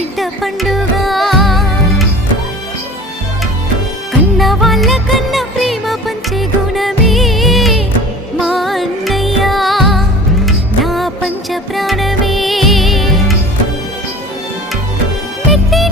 బిడ్డ పండుగ కన్న వాళ్ళ కన్న ప్రేమ పంచే గుణమే మా అన్నయ్య నా పంచ ప్రాణమే పెట్టి